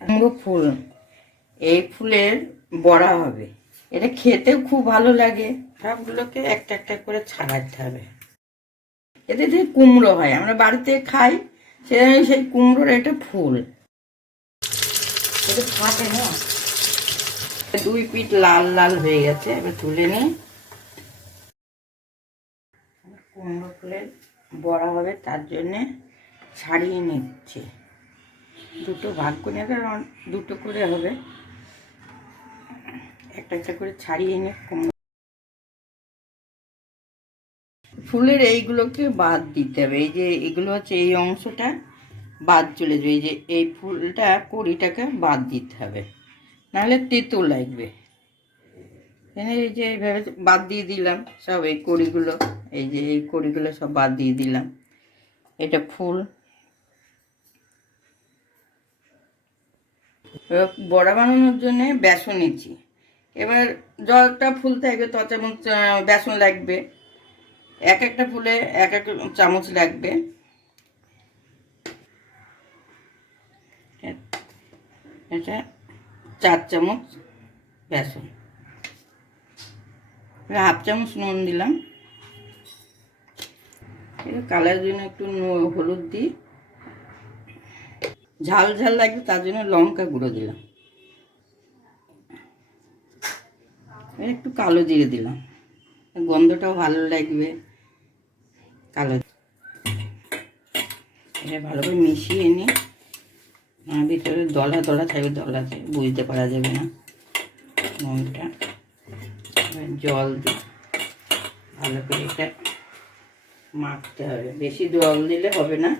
কুমড়ো ফুল, এই ফুলের বড়া হবে। এটা খেতেও খুব ভালো লাগে। সবগুলোকে একটা একটা করে ছাড়াতে হবে। এতে যে কুমড়ো হয়, আমরা বাড়িতে খাই, সেই কুমড়োর এটা ফুল। এটা ফাটে না। 2 পিঠ লাল লাল হয়ে গেছে, এবার তুলে নিই। কুমড়ো ফুলের বড়া হবে, তার জন্যে ছাড়িয়ে নিচ্ছি। দুটো ভাগ করে নেবে, দুটো করে হবে। একটা একটা করে ছাড়িয়ে নিয়ে ফুলের এইগুলোকে বাদ দিতে হবে। এই যে এগুলো হচ্ছে, এই অংশটা বাদ চলে যাবে। এই যে এই ফুলটা, কড়িটাকে বাদ দিতে হবে, নাহলে তেতো লাগবে। এই যে এইভাবে বাদ দিয়ে দিলাম সব এই কড়িগুলো। এই যে এই কড়িগুলো সব বাদ দিয়ে দিলাম। এটা ফুল। এবার বড়া বানানোর জন্যে বেসন নিচ্ছি। এবার যতটা ফুল থাকবে তত চামচ বেসন লাগবে। এক একটা ফুলে এক এক চামচ লাগবে। এটা 4 চামচ বেসন, 1/2 চামচ নুন দিলাম। এটা কালারের জন্য একটু হলুদ দিই। ঝাল ঝাল লাগবে তার জন্য লঙ্কা গুঁড়ো দিলাম। একটু কালো জিরে দিলাম, গন্ধটাও ভালো লাগবে। কালো, এটা ভালো করে মিশিয়ে নিই। ভিতরে দলা দলা থাকবে, দলাতে বুঝতে পারা যাবে না নুনটা। জল দিই, ভালো করে এটা মাখতে হবে। বেশি জল দিলে হবে না,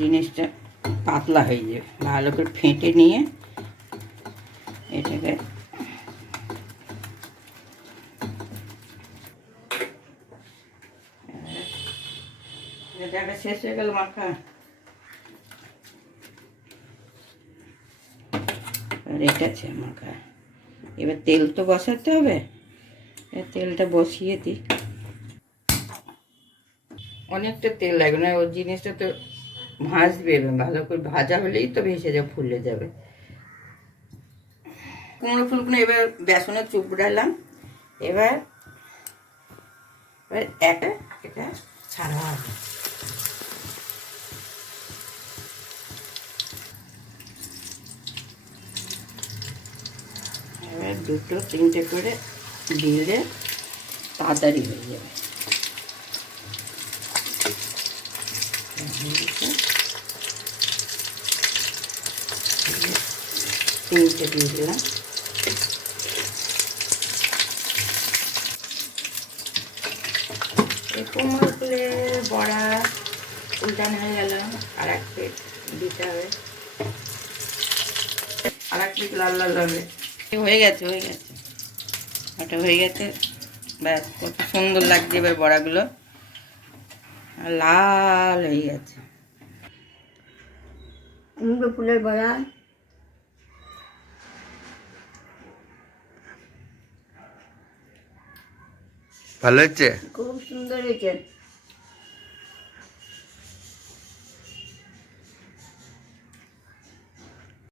জিনিসটা পাতলা হয়ে যাবে। ভালো করে ফেটে নিয়ে এটাকে দেখা শেষ হয়ে গেল মাখা। এটা আছে মাখা। এবার তেল তো বসাতে হবে, তেলটা বসিয়ে দিই। অনেকটা তেল লাগবে না, ওর জিনিসটা তো ভাজবে, ভালো করে ভাজা হলেই তো ভেসে যাবে, ফুলে যাবে। কুমড়ো ফুলগুলো এবার বেসনে চুপড়ালাম। এবার এটা ছাড়া হবে। এবার 2-3টে করে দিলে তাড়াতাড়ি হয়ে যাবে। 3টে দিয়ে দিলাম। এই কুমড়ো ফুলের বড়া উল্টানো হয়ে গেল। আর এক প্লেট দিতে হবে, আর এক প্লেট লাল লাল হবে। হয়ে গেছে, হয়ে গেছে, ওটা হয়ে গেছে। ব্যাস, কত সুন্দর লাগছে এবার বড়াগুলো, লাল হয়ে গেছে। কুমড়ো ফুলের বড়া ভালো হচ্ছে, খুব সুন্দর হয়েছে।